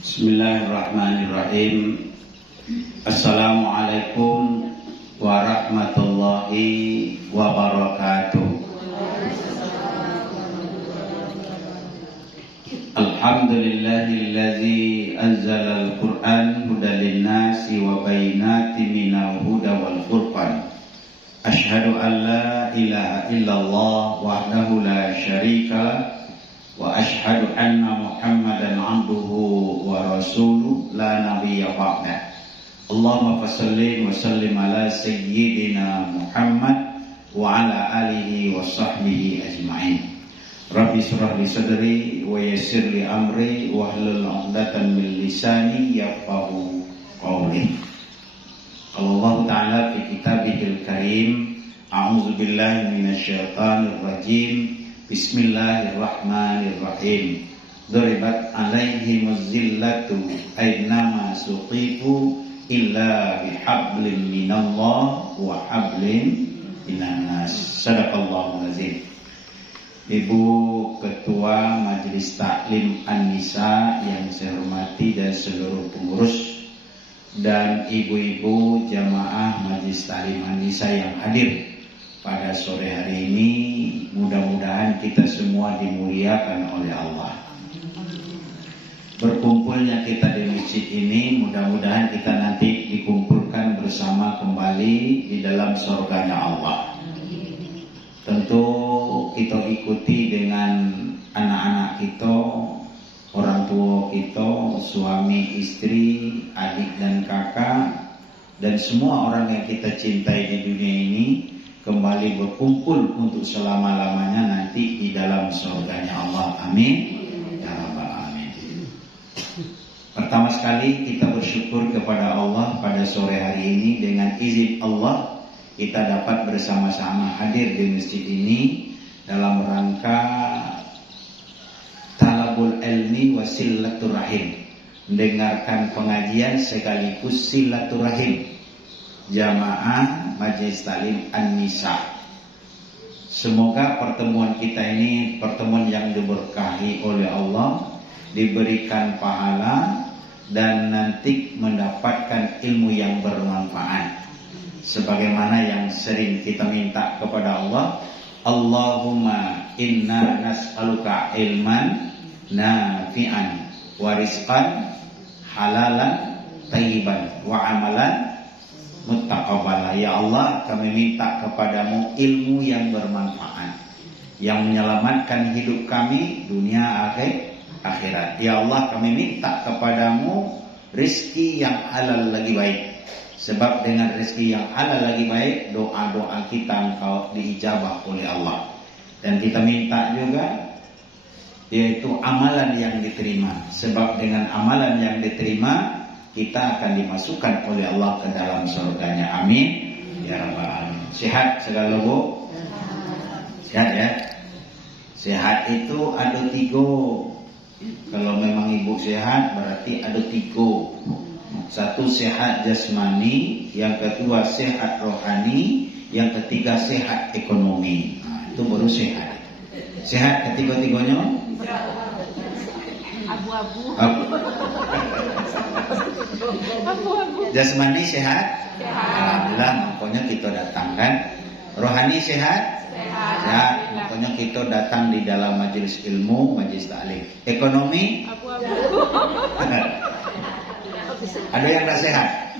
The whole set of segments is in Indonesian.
Bismillahirrahmanirrahim. Assalamualaikum warahmatullahi wabarakatuh. Alhamdulillahillazi anzala al-Qur'an hudan lin-nasi wa bayyinatin minal huda wal furqan. Asyhadu an la ilaha illallah wahdahu la syarika wa asyhadu anna Muhammadan abduhu wa rasuluhu la nabiyya ba'da. Allahumma fassalli wa sallim ala sayyidina Muhammad wa ala alihi wa sahbihi ajma'in. Rabbi shrah li sadri wa yassir li amri wa hlul 'uqdatam min lisani yafqahu qawli. Allah Ta'ala fi kitabihil karim, a'udzu billahi minasyaitonir rajim. Bismillahirrahmanirrahim. Duribat alaihimuz zillatu aynama suqifu illa bihablim minallah wa hablim minan nas. Shadaqallahul azim. Ibu Ketua Majelis Taklim An-Nisa yang saya hormati dan seluruh pengurus dan ibu-ibu jamaah Majelis Taklim An-Nisa yang hadir pada sore hari ini, mudah-mudahan kita semua dimuliakan oleh Allah. Berkumpulnya kita di masjid ini, mudah-mudahan kita nanti dikumpulkan bersama kembali di dalam surganya Allah. Tentu kita ikuti dengan anak-anak kita, orang tua kita, suami, istri, adik dan kakak, dan semua orang yang kita cintai di dunia ini kembali berkumpul untuk selama-lamanya nanti di dalam surganya Allah. Amin ya rabbal alamin. Pertama sekali kita bersyukur kepada Allah pada sore hari ini. Dengan izin Allah kita dapat bersama-sama hadir di masjid ini dalam rangka talabul ilmi wa silaturahim, mendengarkan pengajian sekaligus silaturahim jamaah Majelis Taklim An-Nisa. Semoga pertemuan kita ini pertemuan yang diberkahi oleh Allah, diberikan pahala dan nanti mendapatkan ilmu yang bermanfaat. Sebagaimana yang sering kita minta kepada Allah, Allahumma inna nas'aluka ilman nafi'an wa rizqan halalan thayyiban wa amalan muttaqabbala. Ya Allah, kami minta kepadamu ilmu yang bermanfaat, yang menyelamatkan hidup kami dunia akhirat. Ya Allah, kami minta kepadamu rezeki yang halal lagi baik. Sebab dengan rezeki yang halal lagi baik, doa-doa kita engkau diijabah oleh Allah. Dan kita minta juga yaitu amalan yang diterima. Sebab dengan amalan yang diterima kita akan dimasukkan oleh Allah ke dalam surganya. Amin ya rabbal alamin. Sehat segala bu? Sehat ya? Sehat itu ada 3. Kalau memang ibu sehat berarti ada 3. 1 sehat jasmani, yang kedua sehat rohani, yang ketiga sehat ekonomi. Nah, itu baru sehat. Sehat ketiga-tiganya? Abu-abu. Jasmani sehat? Alhamdulillah, makanya kita datang kan. Rohani sehat? Sehat, makanya kita datang di dalam majelis ilmu, majelis taklim. Ekonomi? Abu-abu. Ada yang tak sehat?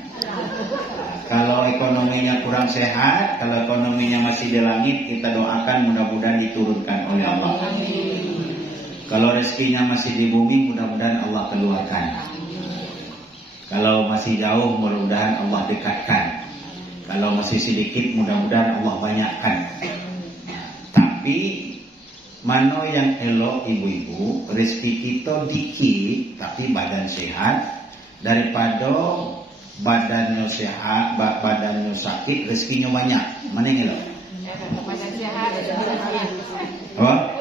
Kalau ekonominya kurang sehat, kalau ekonominya masih di langit, kita doakan mudah-mudahan diturunkan oleh Allah. Kalau rezekinya masih di bumi, mudah-mudahan Allah keluarkan. Kalau masih jauh, mudah-mudahan Allah dekatkan. Kalau masih sedikit, mudah-mudahan Allah banyakkan. Tapi mana yang elok ibu-ibu, rezeki kita dikit tapi badan sehat, daripada badannya sehat, badannya sakit, rezekinya banyak. Mana yang elok? Badan sehat. Apa?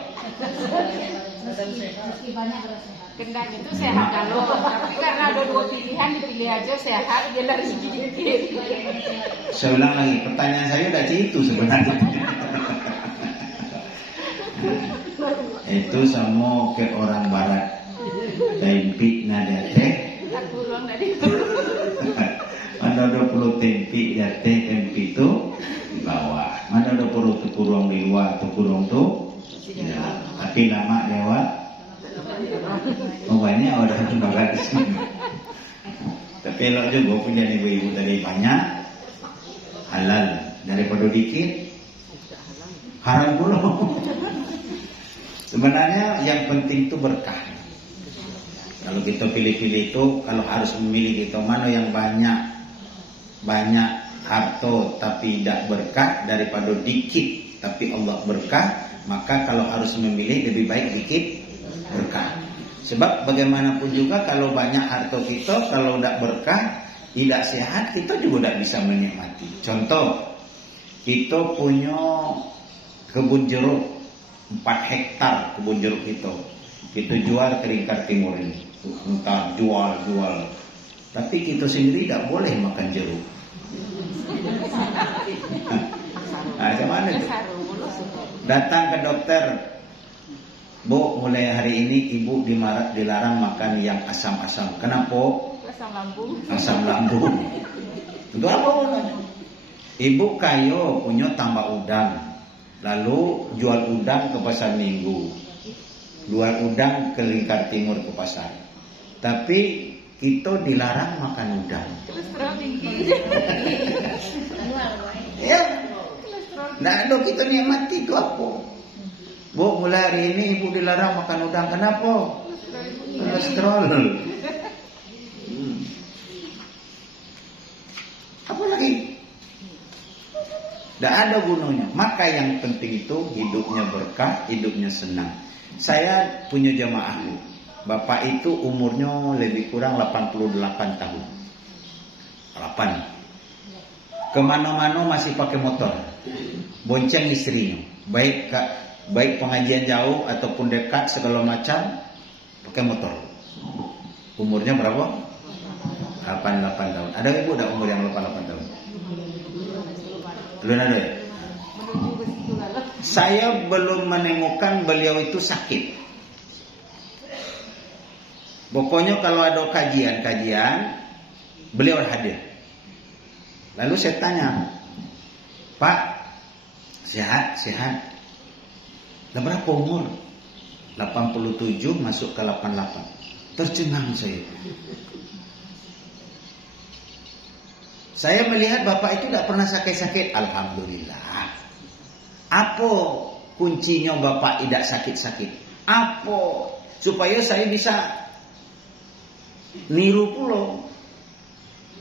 Rezeki banyak kalau sehat. Kendang itu sehat kalau, tapi karena ada 2 pilihan, dipilih aja sehat, biar rezeki dikit. Saya ulang lagi, pertanyaan saya udah itu sebenarnya. Itu sama ke orang barat. tempi nada teh Tak kurang dari. mana ada perlu tempi ya tempi itu di bawah, mana ada perlu kurung di luar kurung tuh di dalam. Tapi lama lewat banyak orang barat di sini. Tapi elok juga punya ibu-ibu tadi banyak halal daripada dikit haram pula. Sebenarnya yang penting itu berkah. Kalau kita pilih-pilih itu, kalau harus memilih kita mana yang banyak harta tapi tidak berkah daripada dikit tapi Allah berkah, maka kalau harus memilih lebih baik dikit berkah. Sebab bagaimanapun juga kalau banyak harta kita kalau tidak berkah, tidak sehat, kita juga tidak bisa menikmati. Contoh, kita punya kebun jeruk 4 hektar kebun jeruk kita jual ke Lingkar Timur ini, entah jual. Tapi kita sendiri tidak boleh makan jeruk. Nah, gimana itu? Datang ke dokter, Bu, mulai hari ini ibu dilarang makan yang asam-asam. Kenapa? Asam lambung. Asam lambung. Itu apa? Ibu kayo punya tambak udang, lalu jual udang ke pasar minggu, jual udang ke Lingkar Timur ke pasar. Tapi kita dilarang makan udang. Kolesterol tinggi. Ya. Nah, do kita nikmati itu apa? Bu, mulai hari ini ibu dilarang makan udang. Kenapa? Kolesterol. Apa lagi? Tidak ada gunanya. Maka yang penting itu hidupnya berkah, hidupnya senang. Saya punya jamaah. Bapak itu umurnya lebih kurang 88 tahun. 8. Kemana-mana masih pakai motor. Bonceng istrinya. Baik pengajian jauh ataupun dekat segala macam pakai motor. Umurnya berapa? 88 tahun. Ada ibu ada umur yang 88 tahun? Belum ada ya? Saya belum menemukan beliau itu sakit. Pokoknya kalau ada kajian, beliau hadir. Lalu saya tanya, Pak, sehat? Dah berapa umur? 87 masuk ke 88. Tercengang saya. Saya melihat bapak itu tidak pernah sakit-sakit. Alhamdulillah. Apa kuncinya bapak tidak sakit-sakit? Apa supaya saya bisa niru pula?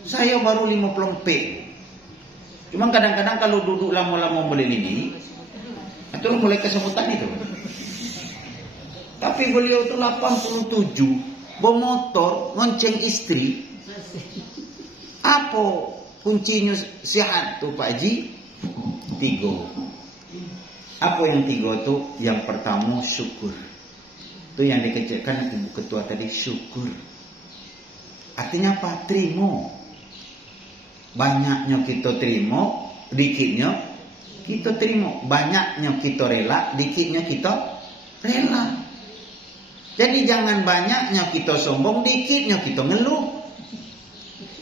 Saya baru 50 p. Cuma kadang-kadang kalau duduk lama-lama melelini, itu mulai kesemutan itu. Tapi beliau itu 87, bawa motor, ngonceng istri. Apa kuncinya sehat tuh Pak Haji? 3. Apa yang 3 tuh? Yang pertama syukur. Itu yang dikecilkan Ibu Ketua tadi, syukur. Artinya apa? Terima. Banyaknya kita terima, dikitnya kita terima. Banyaknya kita rela, dikitnya kita rela. Jadi jangan banyaknya kita sombong, dikitnya kita ngeluh.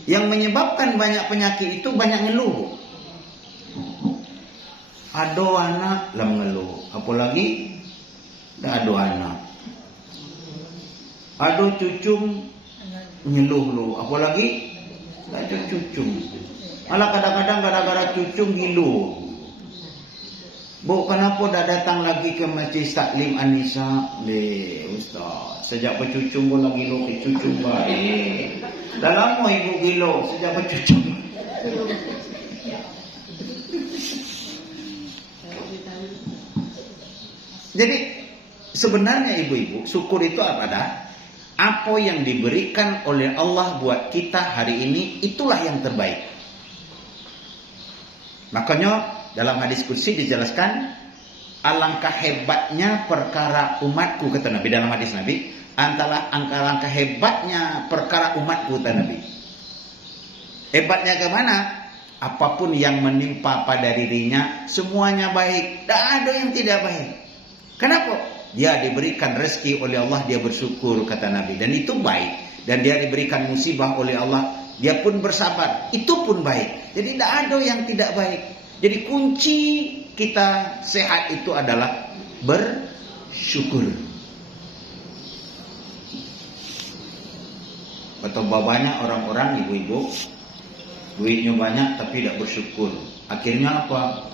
Yang menyebabkan banyak penyakit itu banyak ngeluh. Ada anak lah ngeluh, apalagi dah ada anak. Ada cucung ngeluh lu, apalagi dah ada cucung. Malah kadang-kadang gara-gara cucung gilu. Bu, kenapa dah datang lagi ke Masjid Taklim Anisa? Ustaz, sejak bercucung pun lagi lo ke cucung baik. Dah lama ibu gilo sejak bercucung. Jadi sebenarnya ibu-ibu, syukur itu apa dah? Apa yang diberikan oleh Allah buat kita hari ini, itulah yang terbaik. Makanya dalam hadis kursi dijelaskan, alangkah hebatnya perkara umatku, kata Nabi dalam hadis Nabi. Alangkah hebatnya perkara umatku, kata Nabi. Hebatnya ke mana? Apapun yang menimpa pada dirinya, semuanya baik. Tak ada yang tidak baik. Kenapa? dia diberikan rezeki oleh Allah, dia bersyukur, kata Nabi, dan itu baik. Dan dia diberikan musibah oleh Allah, dia pun bersabar, itu pun baik. Jadi tidak ada yang tidak baik. Jadi kunci kita sehat itu adalah bersyukur. Betapa banyak orang-orang, ibu-ibu, duitnya banyak tapi tidak bersyukur. Akhirnya apa?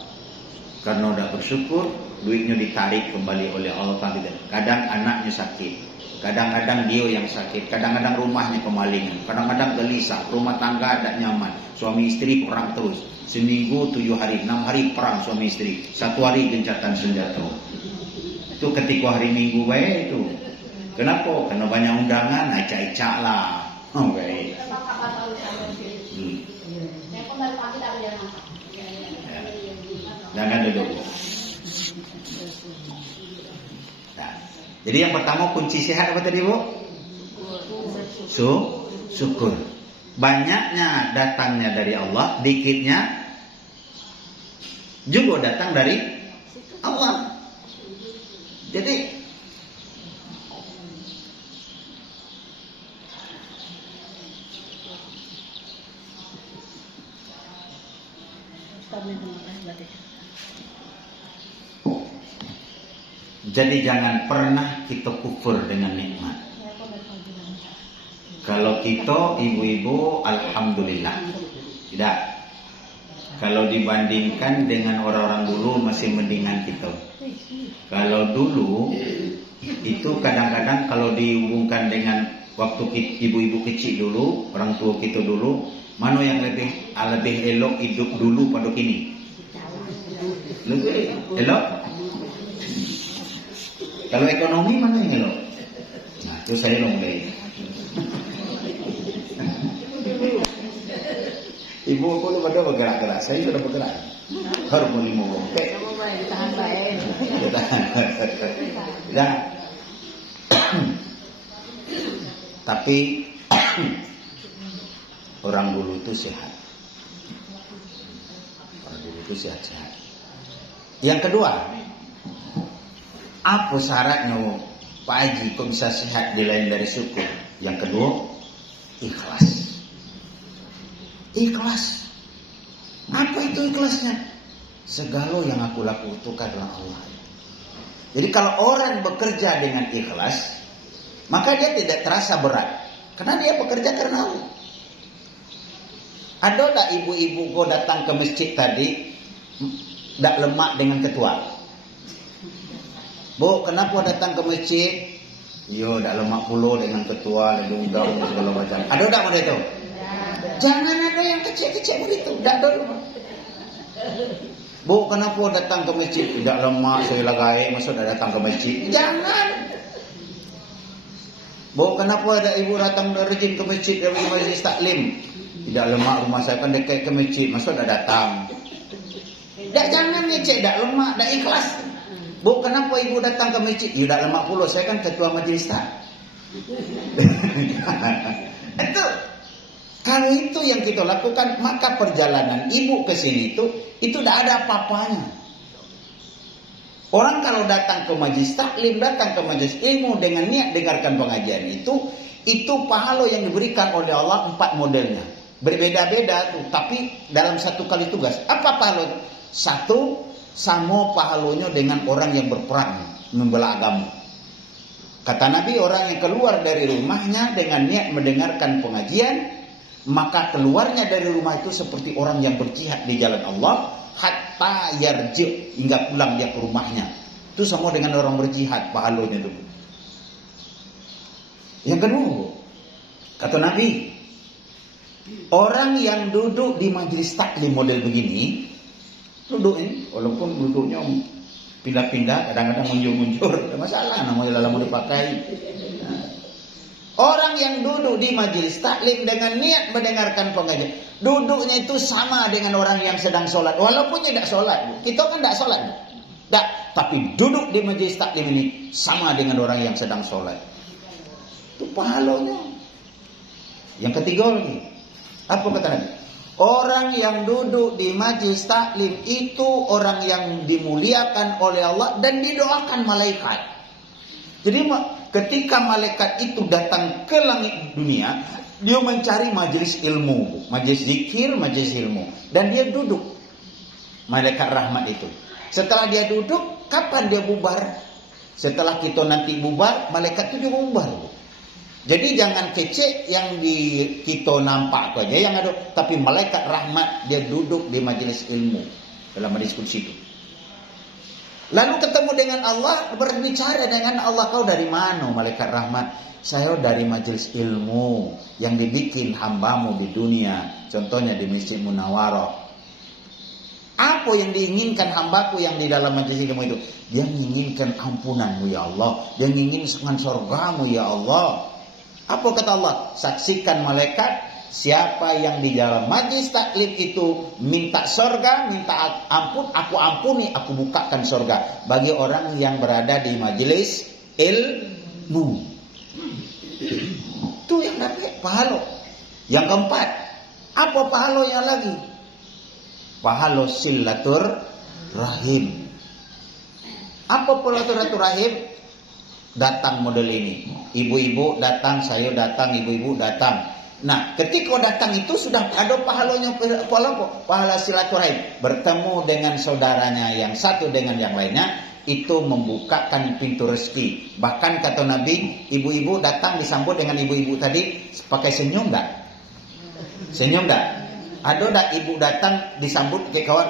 Karena tidak bersyukur, duitnya ditarik kembali oleh Allah. Kadang anaknya sakit, kadang-kadang dia yang sakit, kadang-kadang rumahnya kemalingan, kadang-kadang gelisah, rumah tangga tidak nyaman, suami istri perang terus, seminggu 7 hari, 6 hari perang suami istri, 1 hari gencatan senjata. Itu ketika hari Minggu baik itu. Kenapa? Karena banyak undangan, acak-acak lah. Oh, baik. Jangan duduk. Nah, jadi yang pertama kunci sehat apa tadi, Bu? Syukur. Banyaknya datangnya dari Allah, dikitnya juga datang dari Allah. Jadi jangan pernah kita kufur dengan nikmat. Kalau kita ibu-ibu alhamdulillah. Tidak. Kalau dibandingkan dengan orang-orang dulu masih mendingan kita. Kalau dulu itu kadang-kadang kalau dihubungkan dengan waktu ibu-ibu kecil dulu, orang tua kita dulu, mana yang lebih elok hidup dulu pada kini? Lebih elok? Kalau ekonomi mana yang elok? Nah, itu saya mulai. Ibu aku lu pada bergerak-gerak, saya sudah bergerak. Harmoni mau. Tahan baik. Nah, tapi orang dulu itu sehat. Orang dulu itu sehat-sehat. Yang kedua, apa syaratnya Pak Haji kok bisa sehat di lain dari syukur? Yang kedua, ikhlas. Ikhlas. Apa itu ikhlasnya? Segala yang aku lakukan adalah Allah. Jadi kalau orang bekerja dengan ikhlas, maka dia tidak terasa berat. Karena dia bekerja karena Allah. Ada tak ibu-ibu kau datang ke masjid tadi, tak lemak dengan ketua? Bu, kenapa datang ke masjid? Yo, tak lemak puluh dengan ketua, dan undang segala macam. Ada tak pada itu? Jangan ada yang kecil-kecil begitu. Tak ada rumah. Bu, kenapa datang ke masjid? Tidak lemak, saya lagai, maksud dah datang ke masjid. Jangan. Bu, kenapa ada ibu datang rajin ke masjid dari majlis taklim? Tidak lemak, rumah saya kan dekat ke masjid, maksud dah datang. Tak, jangan ngecek, tak lemak, tak ikhlas. Bu, kenapa ibu datang ke masjid? Ya, tak lemak puluh, saya kan ketua majlis tak. Itu. Kalau itu yang kita lakukan, maka perjalanan ibu ke sini itu tidak ada apa-apanya. Orang kalau datang ke majlis taklim, datang ke majlis ilmu dengan niat dengarkan pengajian itu pahala yang diberikan oleh Allah 4 modelnya. Berbeda-beda tuh, tapi dalam satu kali tugas. Apa pahala? Satu, sama pahalanya dengan orang yang berperang membela agama. Kata Nabi, orang yang keluar dari rumahnya dengan niat mendengarkan pengajian, maka keluarnya dari rumah itu seperti orang yang berjihad di jalan Allah hatta yarji, hingga pulang dia ke rumahnya. Itu sama dengan orang berjihad pahalanya itu. Yang kedua, kata Nabi, orang yang duduk di majlis taklim model begini, duduk ini, walaupun duduknya pindah-pindah, kadang-kadang mundur-mundur, tidak masalah, namanya mau dipakai. Orang yang duduk di majlis taklim dengan niat mendengarkan pengajian, duduknya itu sama dengan orang yang sedang sholat, walaupun tidak sholat. Kita kan tidak sholat, tidak. Tapi duduk di majlis taklim ini sama dengan orang yang sedang sholat. Itu pahalanya. Yang ketiga lagi, apa kata Nabi? Orang yang duduk di majlis taklim itu orang yang dimuliakan oleh Allah dan didoakan malaikat. Jadi ketika malaikat itu datang ke langit dunia, dia mencari majelis ilmu, majelis zikir, majelis ilmu, dan dia duduk. Malaikat rahmat itu. Setelah dia duduk, kapan dia bubar? Setelah kita nanti bubar, malaikat itu juga bubar. Jadi jangan kece yang kita nampak aja yang ada, tapi malaikat rahmat dia duduk di majelis ilmu dalam majelis kursi itu. Lalu ketemu dengan Allah, berbicara dengan Allah, kau dari mana malaikat rahmat? Saya dari majelis ilmu yang dibikin hambamu di dunia, contohnya di Masjid Munawwarah. Apa yang diinginkan hambaku yang di dalam majelis ilmu itu? Dia menginginkan ampunanmu ya Allah, dia menginginkan surgamu ya Allah. Apa kata Allah? Saksikan malaikat, siapa yang di dalam majlis taklim itu minta surga, minta ampun, aku ampuni, aku bukakan surga bagi orang yang berada di majelis ilmu. Itu yang dapat pahala. Yang keempat, apa pahala yang lagi? Pahala silatur rahim. Apa silatur rahim? Datang model ini, ibu-ibu datang, saya datang, ibu-ibu datang. Nah, ketika datang itu sudah ada pahalanya, pahala silaturahim, bertemu dengan saudaranya yang satu dengan yang lainnya, itu membukakan pintu rezeki. Bahkan kata Nabi, ibu-ibu datang disambut dengan ibu-ibu tadi pakai senyum tak? Senyum tak? Ada tak ibu datang disambut pakai kawan?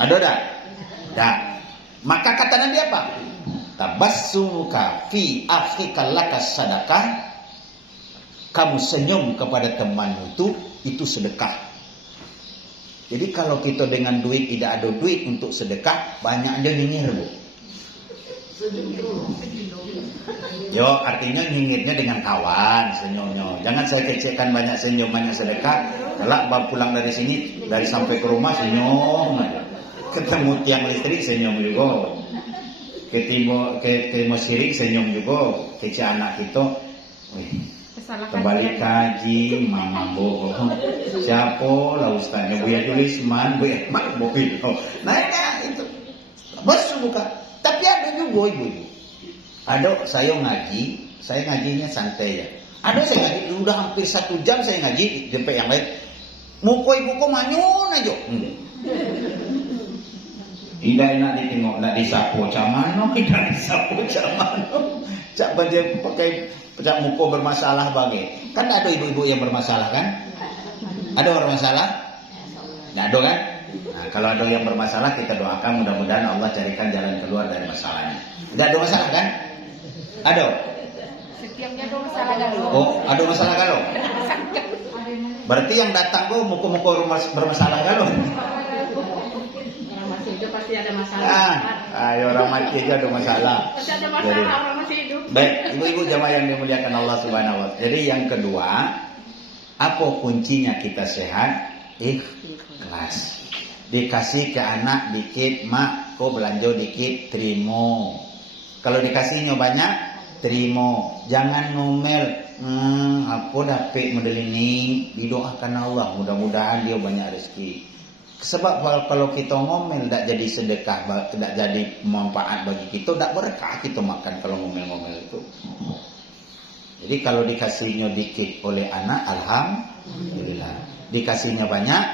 Ada tak? Tak. Maka kata Nabi apa? Tabassumuka fi akhika lakas sadaqah. Kamu senyum kepada temanmu itu sedekah. Jadi kalau kita dengan duit tidak ada duit untuk sedekah, banyak aja nyinyir, Bu. Yo, artinya nyinyirnya dengan kawan, senyumnya. Jangan saya kecekkan banyak senyum, banyak sedekah. Kalau pulang dari sini, dari sampai ke rumah senyum aja. Ketemu tiang listrik senyum juga. Ketemu sirik senyum juga. Kece anak kita, kembali kaji mama bohong. Siapa lah ustaznya? Buya Julisman, Buya Mak Bohil. Nah itu bos buka. Tapi ada juga ibu-ibu. Ada saya ngajinya santai ya. Ada saya ngaji udah hampir 1 jam saya ngaji sampai yang lain. Muka ibu kok manyun aja. Tidak enak ditengok, nak disapu camano, tidak disapu camano. Cak baca pakai pecah muka bermasalah bagai. Kan ada ibu-ibu yang bermasalah kan? Ada orang bermasalah? Tidak ada kan? Nah, kalau ada yang bermasalah kita doakan mudah-mudahan Allah carikan jalan keluar dari masalahnya. Tidak ada masalah kan? Ada. Setiapnya ada masalah galau. Oh, ada masalah galau. Berarti yang datang tuh muka-muka bermasalah galau. Pasti ada masalah. Ayo orang mati aja ada masalah. Pasti ada masalah. Jadi, orang masih hidup. Baik, ibu-ibu jamaah yang dimuliakan Allah Subhanahu wa taala. Jadi yang kedua, apa kuncinya kita sehat? Ikhlas. Dikasih ke anak dikit, mak, kok belanja dikit, terima. Kalau dikasihnya banyak, terima. Jangan ngomel. Aku dapat model ini, didoakan Allah, mudah-mudahan dia banyak rezeki. Sebab kalau kita ngomel tidak jadi sedekah, tidak jadi manfaat bagi kita, tidak berkah kita makan kalau ngomel-ngomel itu. Jadi kalau dikasihnya dikit oleh anak, alhamdulillah. Dikasihnya banyak,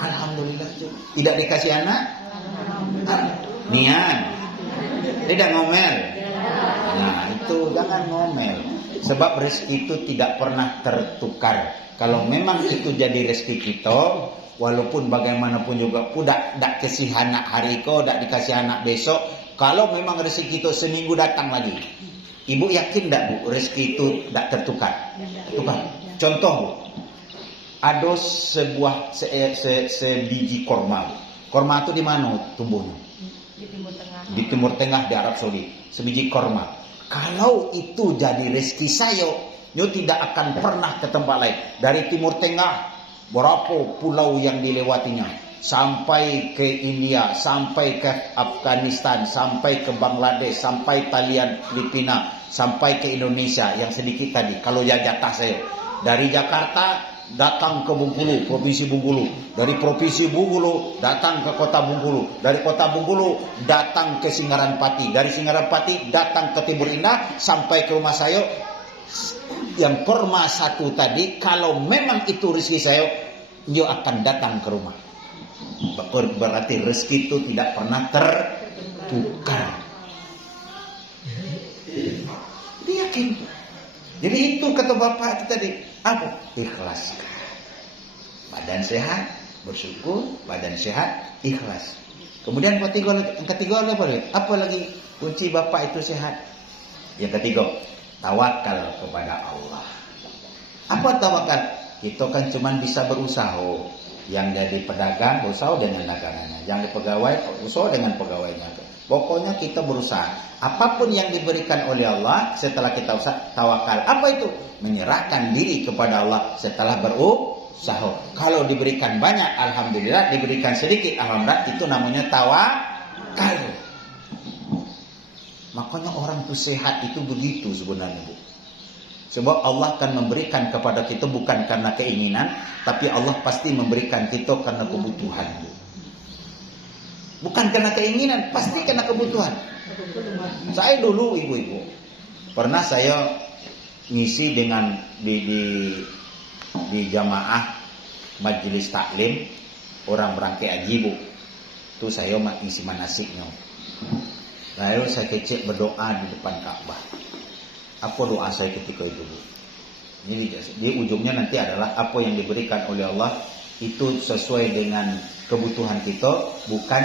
alhamdulillah. Tidak dikasih anak, nian. Tidak ngomel. Nah itu jangan ngomel. Sebab rezeki itu tidak pernah tertukar. Kalau memang itu jadi rezeki kita, walaupun bagaimanapun juga tidak kasih anak hari ko, tidak dikasih anak besok. Kalau memang rezeki itu seminggu datang lagi, ibu yakin tidak bu rezeki itu tidak tertukar? Tukar. Contoh bu, ada sebuah sebiji korma. Korma itu di mana tumbuhnya? Di Timur Tengah. Di Timur Tengah, di Arab Saudi. Sebiji korma. Kalau itu jadi rezeki saya, yo tidak akan pernah ke tempat lain. Dari Timur Tengah, berapa pulau yang dilewatinya, sampai ke India, sampai ke Afghanistan, sampai ke Bangladesh, sampai Thailand, Filipina, sampai ke Indonesia yang sedikit tadi. Kalau ya jatah saya dari Jakarta datang ke Bengkulu, provinsi Bengkulu. Dari provinsi Bengkulu datang ke kota Bengkulu. Dari kota Bengkulu datang ke Singarampati. Dari Singarampati datang ke Timur Indah sampai ke rumah saya. Yang korma satu tadi, kalau memang itu rezeki saya, dia akan datang ke rumah. Berarti rezeki itu tidak pernah tertukar. Dia yakin. Jadi itu kata bapak itu tadi. Apa? Ikhlaskan. Badan sehat, bersyukur. Badan sehat, ikhlas. Kemudian yang ketiga apa lagi kunci bapak itu sehat? Yang ketiga, tawakal kepada Allah. Apa tawakal? Kita kan cuma bisa berusaha. Yang jadi pedagang berusaha dengan dagangannya. Yang di pegawai berusaha dengan pegawainya. Pokoknya kita berusaha. Apapun yang diberikan oleh Allah setelah kita usaha, tawakal. Apa itu? Menyerahkan diri kepada Allah setelah berusaha. Kalau diberikan banyak, alhamdulillah. Diberikan sedikit, alhamdulillah. Itu namanya tawakal. Makanya orang itu sehat itu begitu sebenarnya, Bu. Sebab Allah akan memberikan kepada kita bukan karena keinginan, tapi Allah pasti memberikan kita karena kebutuhan, Bu. Bukan karena keinginan, pasti karena kebutuhan. Saya dulu ibu-ibu pernah saya ngisi dengan di jamaah majelis taklim orang berangkai haji, Bu. Itu saya ngisi manasiknya. Lalu saya kecil berdoa di depan Ka'bah. Apa doa saya ketika itu, Bu? Jadi ujungnya nanti adalah apa yang diberikan oleh Allah itu sesuai dengan kebutuhan kita, bukan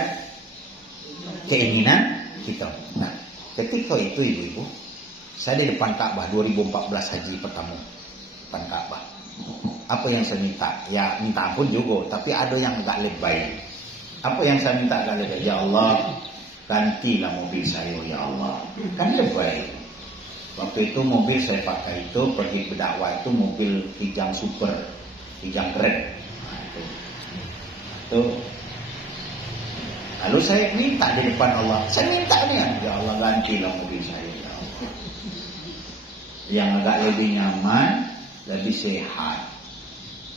keinginan kita. Nah, ketika itu ibu-ibu, saya di depan Ka'bah 2014 haji pertama, depan Ka'bah. Apa yang saya minta? Ya minta ampun juga, tapi ada yang agak lebay. Apa yang saya minta agak lebay? Ya Allah, gantilah mobil saya, ya Allah. Kan lebay. Waktu itu mobil saya pakai itu pergi berdakwah itu mobil Kijang Super, Kijang keren. Nah, itu. Lalu saya minta di depan Allah. Saya minta nih, ya Allah gantilah mobil saya, ya Allah. Yang agak lebih nyaman, lebih sehat.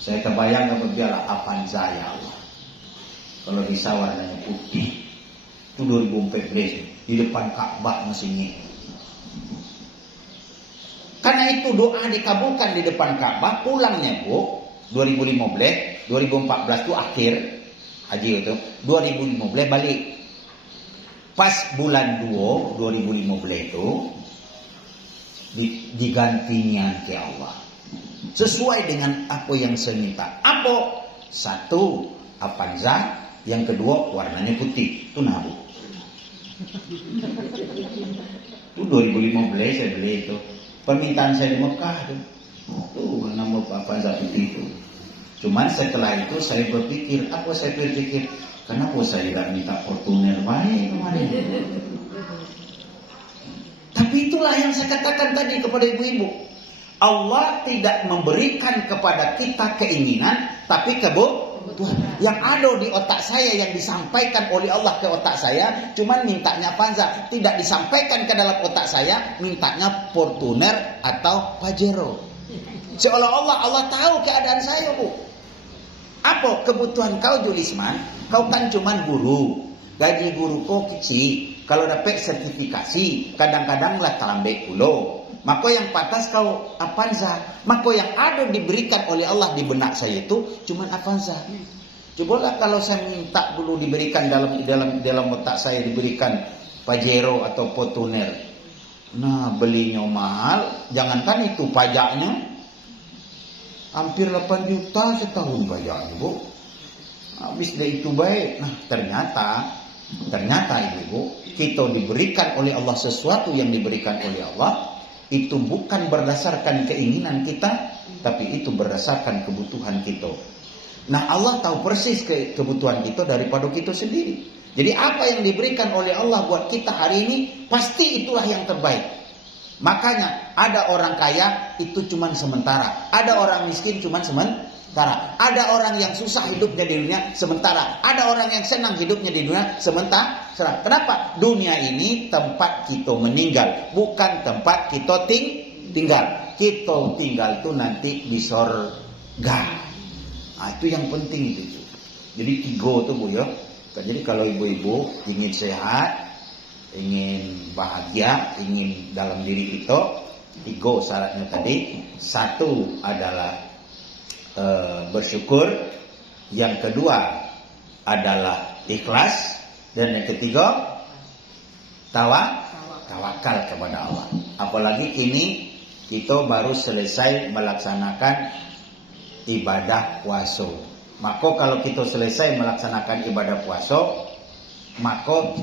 Saya terbayang apabila Avanza, ya Allah. Kalau bisa warnanya putih. Itu 2014 di depan Ka'bah mesinnya. Karena itu doa dikabulkan di depan Ka'bah, pulangnya, Bu, 2015, 2014 itu akhir haji itu, 2015 balik. Pas bulan 2 2015 itu digantinya ke Allah. Sesuai dengan apa yang saya minta. Apa? Satu, Avanza, yang kedua warnanya putih. Itu nabu. Itu 2015 saya beli itu. Permintaan saya di Mekah tuh nama Avanza putih itu. Cuman setelah itu saya berpikir, kenapa saya tidak minta Fortuner baik kemarin? Tapi itulah yang saya katakan tadi kepada ibu-ibu. Allah tidak memberikan kepada kita keinginan, tapi kebutuhan. Yang ada di otak saya yang disampaikan oleh Allah ke otak saya, cuman mintanya Avanza, tidak disampaikan ke dalam otak saya, mintanya Fortuner atau Pajero. Seolah-olah Allah tahu keadaan saya, Bu. Apa kebutuhan kau, Julisman? Kau kan cuman guru. Gaji guru kau kecil. Kalau dapat sertifikasi, kadang-kadang lah terlambat pulau. Maka yang pantas kau Avanza. Maka yang ada diberikan oleh Allah di benak saya itu cuman Avanza. Cobalah kalau saya minta dulu diberikan dalam otak saya diberikan Pajero atau Fortuner. Nah, belinya mahal. Jangankan itu pajaknya. Hampir 8 juta setahun pajaknya, Bu. Habis dari itu baik. Nah, ternyata ibu, kita diberikan oleh Allah sesuatu yang diberikan oleh Allah. Itu bukan berdasarkan keinginan kita, tapi itu berdasarkan kebutuhan kita. Nah, Allah tahu persis kebutuhan kita daripada kita sendiri. Jadi apa yang diberikan oleh Allah buat kita hari ini, pasti itulah yang terbaik. Makanya ada orang kaya itu cuma sementara, ada orang miskin cuma sementara, ada orang yang susah hidupnya di dunia sementara, ada orang yang senang hidupnya di dunia sementara. Kenapa? Dunia ini tempat kita meninggal, bukan tempat kita tinggal. Kita tinggal itu nanti di surga. Itu yang penting itu. Jadi 3 tuh Bu ya. Jadi kalau ibu-ibu ingin sehat, ingin bahagia, ingin dalam diri kita, 3 syaratnya tadi. 1 adalah bersyukur, yang kedua adalah ikhlas, dan yang ketiga tawakal kepada Allah. Apalagi kini kita baru selesai melaksanakan ibadah puasa. Maka kalau kita selesai melaksanakan ibadah puasa, maka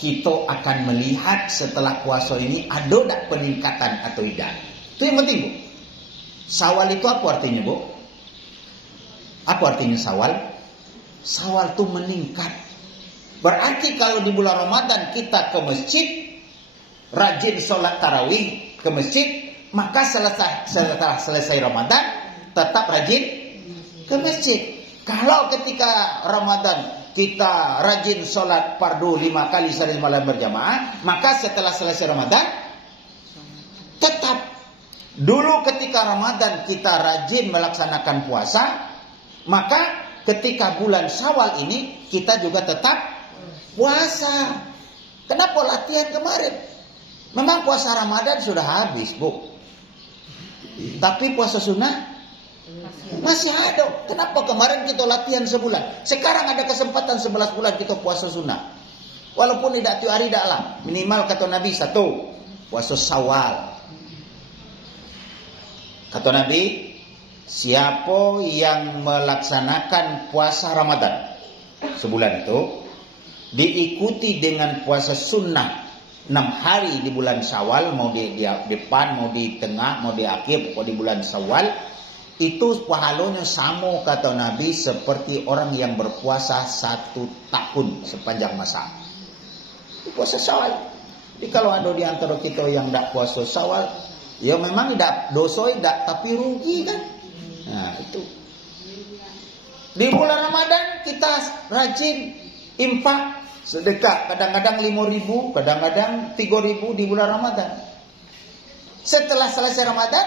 kita akan melihat setelah puasa ini ada tak peningkatan atau tidak. Itu yang penting Bu. Syawal itu apa artinya Bu? Apa artinya Syawal? Syawal itu meningkat. Berarti kalau di bulan Ramadan kita ke masjid, rajin sholat tarawih ke masjid, maka setelah selesai Ramadan tetap rajin ke masjid. Kalau ketika Ramadan kita rajin sholat fardu 5 kali sehari malam berjamaah, maka setelah selesai Ramadan tetap. Dulu ketika Ramadan kita rajin melaksanakan puasa, maka ketika bulan Syawal ini kita juga tetap puasa. Kenapa latihan kemarin? Memang puasa Ramadan sudah habis Bu, tapi puasa sunnah masih ada. Kenapa kemarin kita latihan sebulan? Sekarang ada kesempatan 11 bulan kita puasa sunnah. Walaupun tidak tiap hari dah lah. Minimal kata Nabi 1, puasa Syawal. Kata Nabi, siapa yang melaksanakan puasa Ramadan sebulan itu diikuti dengan puasa sunnah 6 hari di bulan Syawal, mau di depan, mau di tengah, mau di akhir, mau di bulan Syawal, itu pahalanya sama kata Nabi seperti orang yang berpuasa 1 tahun sepanjang masa. Itu puasa Syawal. Jadi kalau ada di antara kita yang tidak puasa Syawal, ya memang tidak dosa, tidak, tapi rugi kan. Nah itu. Di bulan Ramadan kita rajin infak, sedekah, kadang-kadang 5.000, kadang-kadang 3.000 di bulan Ramadan. Setelah selesai Ramadan,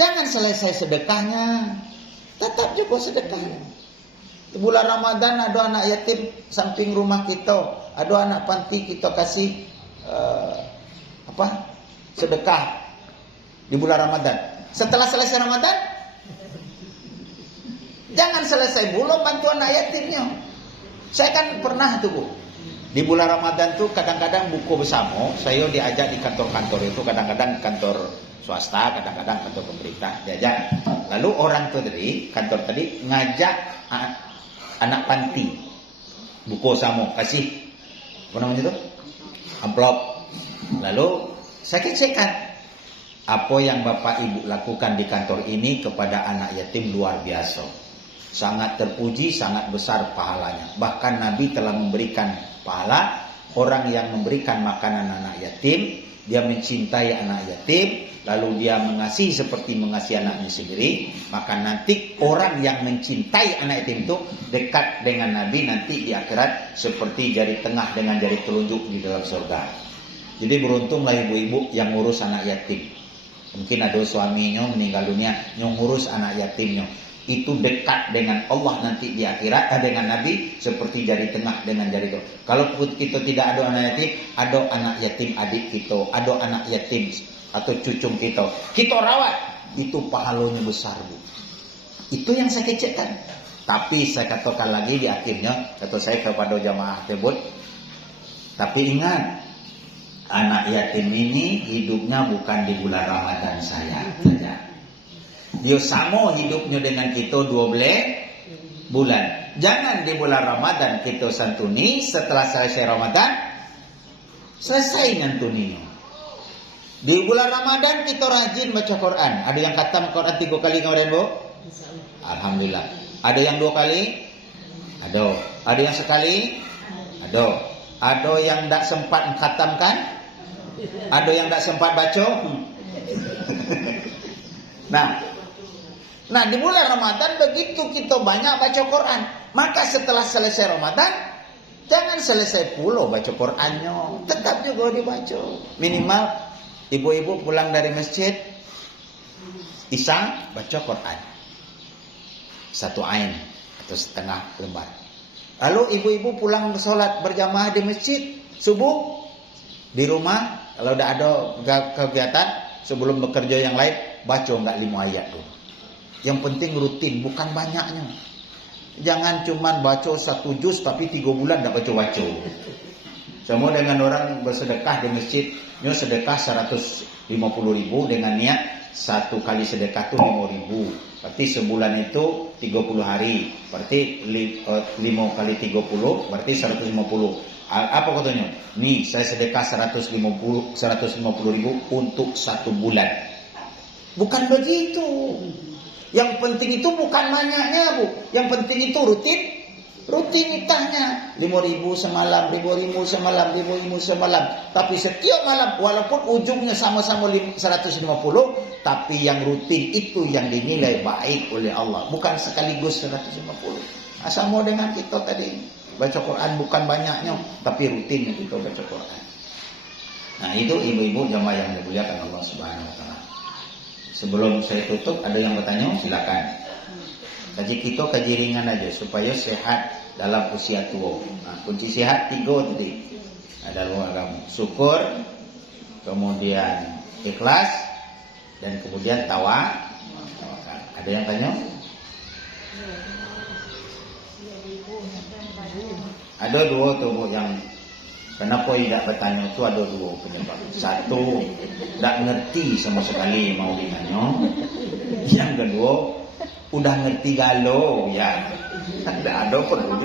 jangan selesai sedekahnya, tetap juga sedekahnya. Di bulan Ramadan ada anak yatim samping rumah kita, ada anak panti, kita kasih sedekah di bulan Ramadan. Setelah selesai Ramadan, jangan selesai belum bantu anak yatimnya. Saya kan pernah tuh Bu, di bulan Ramadan tuh kadang-kadang buku bersama, saya diajak di kantor-kantor itu, kadang-kadang kantor swasta, kadang-kadang kantor pemerintah diajak. Lalu orang tuh tadi, kantor tadi ngajak anak panti buku sama, kasih apa namanya itu? Amplop. Lalu saya kecekkan apa yang Bapak Ibu lakukan di kantor ini kepada anak yatim luar biasa. Sangat terpuji, sangat besar pahalanya. Bahkan Nabi telah memberikan pahala orang yang memberikan makanan anak yatim, dia mencintai anak yatim, lalu dia mengasihi seperti mengasihi anaknya sendiri, maka nanti orang yang mencintai anak yatim itu dekat dengan Nabi nanti di akhirat seperti jari tengah dengan jari telunjuk di dalam surga. Jadi beruntunglah ibu-ibu yang ngurus anak yatim. Mungkin ada suaminya meninggal dunia, yang ngurus anak yatimnya. Itu dekat dengan Allah nanti di akhirat, dengan Nabi seperti jari tengah dengan jari itu. Kalau kita tidak ada anak yatim, ada anak yatim adik kita, ada anak yatim atau cucung kita rawat, itu pahalanya besar Bu. Itu yang saya kecekkan. Tapi saya katakan lagi di akhirnya, kata saya kepada jamaah tersebut, tapi ingat, anak yatim ini hidupnya bukan di bulan Ramadan saya saja. Dia sama hidupnya dengan kita 12 bulan. Jangan di bulan Ramadan kita santuni, setelah selesai Ramadan selesai nyantuninya. Di bulan Ramadan kita rajin baca Quran. Ada yang khatam Quran 3 kali kemarin Bu? Alhamdulillah. Ada yang 2 kali? Ada. Ada yang sekali? Ada. Ada yang tidak sempat khatamkan? Ada yang tidak sempat baca? Nah di bulan Ramadan begitu kita banyak baca Quran, maka setelah selesai Ramadan jangan selesai pula baca Qurannya, tetap juga dibaca. Minimal ibu-ibu pulang dari masjid Isya baca Quran. 1 ain atau setengah lembar. Lalu ibu-ibu pulang sholat berjamaah di masjid subuh, di rumah kalau udah ada kegiatan sebelum bekerja yang lain, baca enggak 5 ayat dulu. Yang penting rutin, bukan banyaknya. Jangan cuman baca 1 juz tapi 3 bulan enggak baca-baca. Sama dengan orang bersedekah di masjid, nyo sedekah 150.000 dengan niat 1 kali sedekah itu 5.000. Berarti sebulan itu 30 hari. Berarti 5 kali 30 berarti 150. Apa katanya? Nih, saya sedekah 150.000 untuk 1 bulan. Bukan begitu. Yang penting itu bukan banyaknya, Bu. Yang penting itu rutinitasnya. 5.000 semalam, 5.000 semalam, 5.000 semalam. Tapi setiap malam walaupun ujungnya sama-sama 150, tapi yang rutin itu yang dinilai baik oleh Allah, bukan sekaligus 150. Sama dengan kita tadi baca Quran, bukan banyaknya tapi rutin kita baca Quran. Nah, itu ibu-ibu jamaah yang dimuliakan Allah Subhanahu wa taala. Sebelum saya tutup, ada yang bertanya, silakan. Kaji kita kaji ringan aja supaya sehat dalam usia tua. Nah, kunci sehat 3 tadi. Ada agama, syukur, kemudian ikhlas, dan kemudian tawakal. Ada yang tanya? Ada 2 tuh, Bu, yang kenapa tidak bertanya itu ada 2 penyebab. 1, tidak ngerti sama sekali mau ditanya. Yang kedua, udah ngerti galau ya. Tidak ada pun. Udah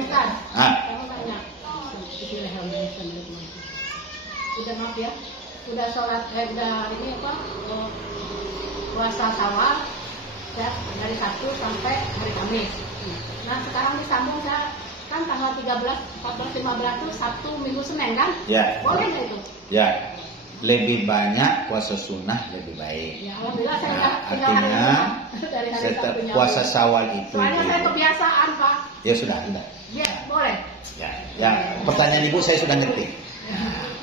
maaf ya. Udah sholat, udah ini apa? Puasa Syawal ya, dari Sabtu sampai hari Kamis. Nah, sekarang disambung ya, kan tanggal 13, 14, 15 itu Sabtu, Minggu, Senin kan? Ya. Boleh nggak itu? Ya. Lebih banyak puasa sunnah lebih baik. Ya, alhamdulillah saya Artinya dari hari Sabtunya. puasa Syawal itu. Soalnya saya kebiasaan, Pak. Ya sudah. Ya, boleh. Ya, pertanyaan Ibu saya sudah ngerti.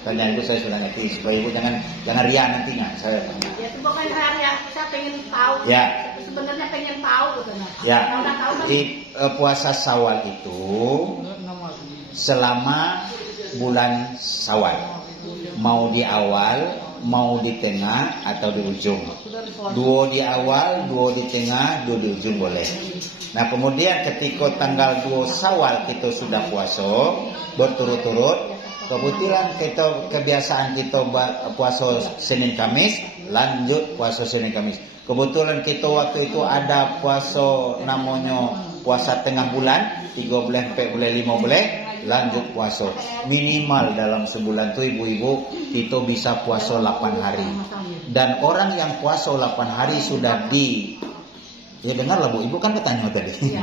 Pertanyaan Ibu saya sudah ngerti, supaya Ibu jangan ria nantinya. Saya ya, bukan saya pengen tahu. Ya. Sebenarnya pengen tahu gitu. Ya. Kalau udah tahu kan. Di puasa Syawal itu selama bulan Syawal. Mau di awal, mau di tengah atau di ujung. 2 di awal, 2 di tengah, 2 di ujung boleh. Nah, kemudian ketika tanggal 2 Syawal kita sudah puasa berturut-turut, kebetulan kita kebiasaan kita puasa Senin Kamis, lanjut puasa Senin Kamis. Kebetulan kita waktu itu ada puasa namanya puasa tengah bulan, 3 bulan, 4 bulan, 5 bulan, lanjut puasa. Minimal dalam sebulan itu ibu-ibu kita bisa puasa 8 hari. Dan orang yang puasa 8 hari sudah ya benar lah, Bu, Ibu kan bertanya tadi.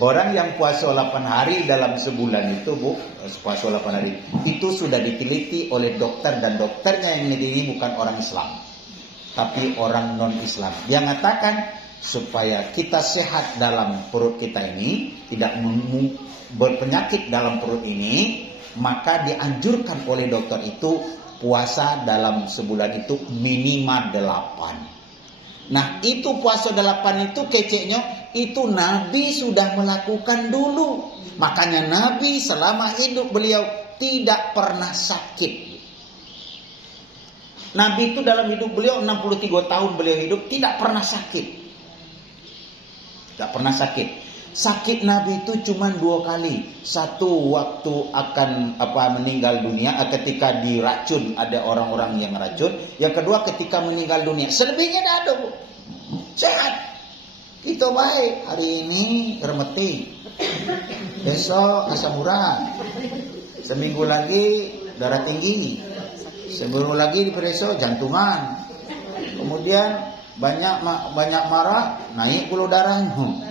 Orang yang puasa 8 hari dalam sebulan itu, Bu, puasa 8 hari itu sudah diteliti oleh dokter, dan dokternya yang ini bukan orang Islam, tapi orang non-Islam. Dia mengatakan supaya kita sehat dalam perut kita ini, tidak berpenyakit dalam perut ini, maka dianjurkan oleh dokter itu puasa dalam sebulan itu minimal 8. Nah, itu puasa 8 itu keceknya, itu Nabi sudah melakukan dulu. Makanya Nabi selama hidup beliau tidak pernah sakit. Nabi itu dalam hidup beliau 63 tahun beliau hidup tidak pernah sakit. Tidak pernah sakit. Sakit Nabi itu cuma 2 kali. Satu waktu akan meninggal dunia, ketika diracun, ada orang-orang yang racun. Yang kedua ketika meninggal dunia. Selebihnya tidak ada, Bu. Sehat. Kita baik. Hari ini remeti, besok asam urat, seminggu lagi darah tinggi, seminggu lagi diperiksa jantungan, kemudian banyak marah, naik gula darahnya.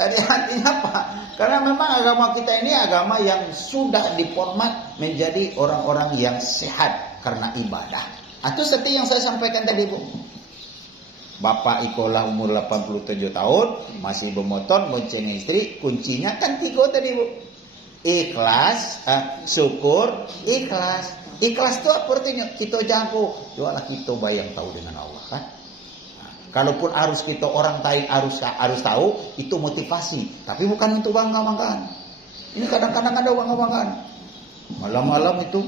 Jadi artinya apa? Karena memang agama kita ini agama yang sudah diformat menjadi orang-orang yang sehat karena ibadah. Itu seperti yang saya sampaikan tadi, Bu. Bapak ikolah umur 87 tahun, masih bermotor, bonceng istri, kuncinya kan 3 tadi, Bu. Ikhlas, syukur, ikhlas. Ikhlas itu apa artinya? Kita jago, jualah kita bayang tahu dengan Allah kan. Kalaupun harus kita orang lain harus tahu, itu motivasi. Tapi bukan untuk bangga-banggaan. Ini kadang-kadang ada bangga-banggaan. Malam-malam itu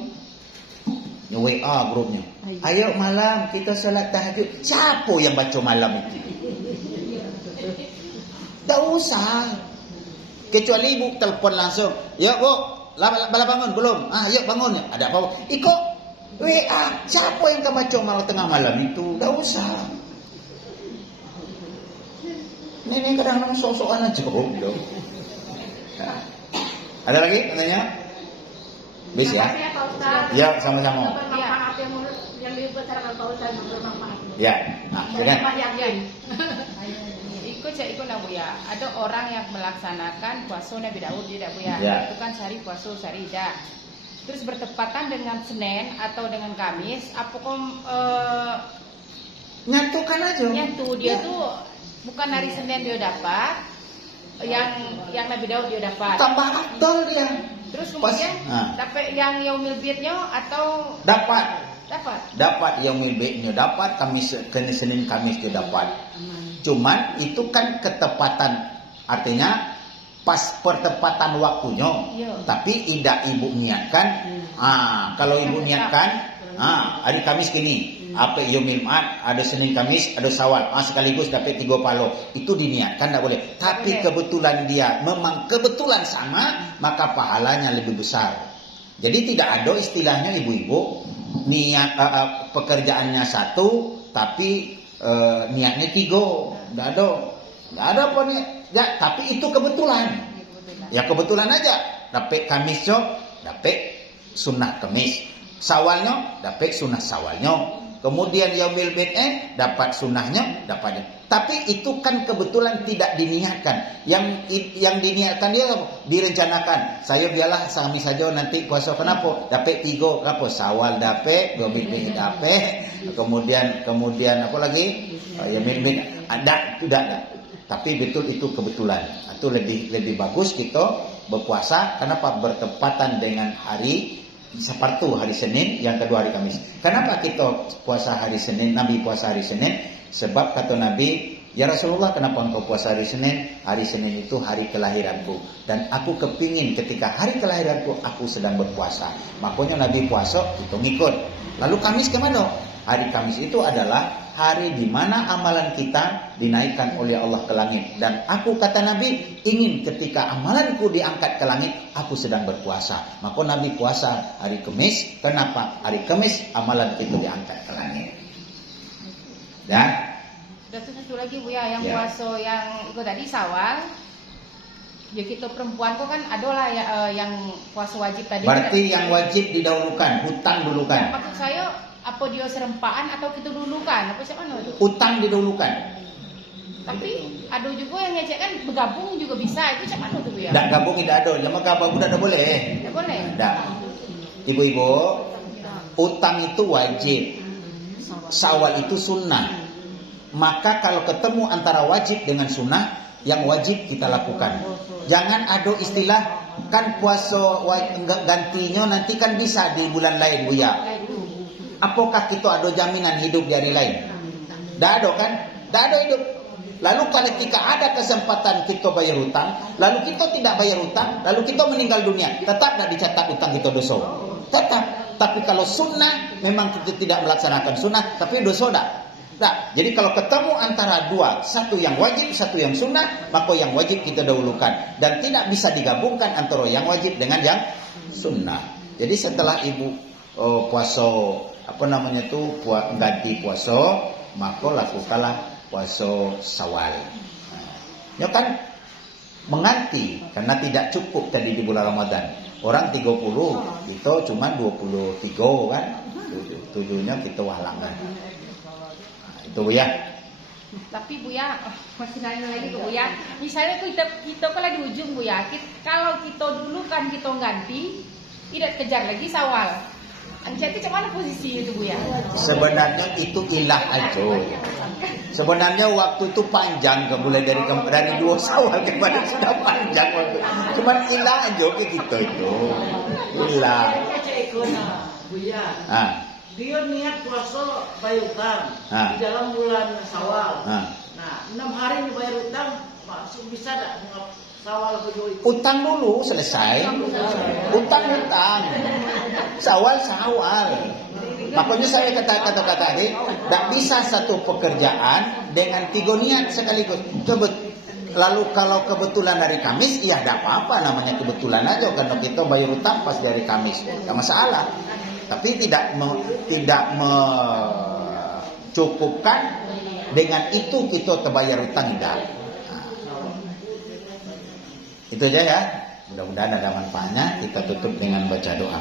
WA grupnya. Ayo malam kita salat tahajud. Siapa yang baca malam itu? Tak usah. Kecuali ibu telepon langsung. Ya bu, bala bangun belum? Yuk bangun. Ada apa? Ikut WA. Siapa yang kau baca malam tengah malam itu? Tak usah. Ini kadang-kadang sok-sokan aja. Ada lagi katanya? Bis ya? Terima kasih ya Pak Ustaz. Ya, sama-sama. Bermanfaat yang dibicarakan Pak Ustaz bermanfaat. Ya, nah, silakan. Pak Yakin. Ikut nak Buya. Ada orang yang melaksanakan puasa Nabi Daud tidak Buya. Ya. Itu kan sehari puasa sehari tidak. Terus bertepatan dengan Senin atau dengan Kamis, apakah Nyatukan aja. nyatu dia tuh bukan hari Senin dia dapat, yang Nabi Daud dia dapat. Tambah afdal dia. Terus kemudian Pas, dapat yang yaumil bidnya atau Dapat dapat. Yaumil Bidnya dapat, Kamis Senin Kamis dia dapat. Cuman itu kan ketepatan, artinya pas pertepatan waktunya. Iya. Tapi tidak ibu niatkan. Kalau ibu niatkan, hari Kamis gini, apa Yaumil Ma'ad, ada Senin Kamis, ada Syawal, sekaligus dapat 3 palo. Itu diniatkan tidak boleh. Tapi kebetulan dia memang kebetulan sama, maka pahalanya lebih besar. Jadi tidak ada istilahnya ibu-ibu niat pekerjaannya satu tapi niatnya 3. Tidak ada apa nih. Ya, tapi itu kebetulan. Ya kebetulan aja. Dapat Kamisnya, dapat sunnah Kamis. Sawalnya, dapat sunnah Sawalnya. Kemudian Yaumil Bid dapat sunnahnya, dapatnya. Tapi itu kan kebetulan tidak diniatkan. Yang diniatkan dia direncanakan. Saya biarlah sami saja nanti puasa kenapa? Dapat 3 apa? Sawal dapat, Yaumil Bid dapat. Kemudian apa lagi? Yaumil Bid tidak. Tapi betul itu kebetulan. Itu lebih bagus kita berpuasa. Kenapa? Bertepatan dengan hari seperti hari Senin, yang kedua hari Kamis. Kenapa kita puasa hari Senin? Nabi puasa hari Senin sebab kata Nabi, ya Rasulullah, kenapa engkau puasa hari Senin? Hari Senin itu hari kelahiranku, dan aku kepingin ketika hari kelahiranku aku sedang berpuasa. Makanya Nabi puasa, kita ngikut. Lalu Kamis kemana? Hari Kamis itu adalah hari di mana amalan kita dinaikkan oleh Allah ke langit. Dan aku, kata Nabi, ingin ketika amalanku diangkat ke langit, aku sedang berpuasa. Maka Nabi puasa hari Kamis. Kenapa? Hari Kamis amalan kita diangkat ke langit. Dan Dan satu lagi Buya, yang Ya. puasa yang ikut tadi Syawal. Ya kita perempuan kok kan ada lah yang puasa wajib tadi. berarti yang wajib didahulukan, hutang dulukan. Maksud saya apa dia serempaan atau kita dulukan? Apa siapa mana itu? Hutang didahulukan. Tapi ada juga yang ngecek kan bergabung juga bisa. Itu siapa mana tuh ya? Tak gabung tidak ada. Lama gabung tidak boleh. Tidak boleh. Tak. Ibu-ibu, hutang itu wajib. Syawal itu sunnah. Maka kalau ketemu antara wajib dengan sunnah, yang wajib kita lakukan. Jangan ada istilah kan puasa gantinya nanti kan bisa di bulan lain, Buya. Apakah kita ada jaminan hidup di hari lain? Tidak ada kan? Tidak ada hidup. Lalu kalau ketika ada kesempatan kita bayar hutang, lalu kita tidak bayar hutang, lalu kita meninggal dunia, tetap tidak dicatat hutang kita dosa. Tetap. Tapi kalau sunnah, memang kita tidak melaksanakan sunnah, tapi dosa tidak. Nah, jadi kalau ketemu antara dua, satu yang wajib, satu yang sunnah, maka yang wajib kita dahulukan. Dan tidak bisa digabungkan antara yang wajib dengan yang sunnah. Jadi setelah ibu puasa, ganti puasa, maka lakukanlah puasa Syawal. Ya kan mengganti karena tidak cukup tadi di bulan Ramadan. Orang 30, kita cuma 23 kan. Tujuhnya kita walangan. Itu ya. Tapi Buya, masih nanya lagi ke Buya. Misalnya kita kalau di ujung Buya, kalau kita dulu kan kita ganti, tidak kejar lagi Syawal. Jadi macam mana posisi itu Buya? Sebenarnya itu ilah aja. Sebenarnya waktu itu panjang, mulai dari 2 Syawal kemarin sudah panjang waktu. Cuman ilah aja ke kita itu. Ilah. dia niat puasa bayar utang Ah. di dalam bulan Syawal. Ah. Nah, 6 hari ini bayar utang, masuk bisa tak Syawal kedua itu? Utang dulu selesai. Utang. Sawal. Makanya saya kata tadi, tidak bisa satu pekerjaan dengan 3 niat sekaligus. Lalu kalau kebetulan hari Kamis, ya tidak apa-apa, namanya kebetulan aja. Karena kita bayar utang pas dari Kamis, tidak masalah. Tapi tidak mencukupkan dengan itu kita terbayar utang, tidak. Itu aja ya. Mudah-mudahan ada manfaatnya. Kita tutup dengan baca doa.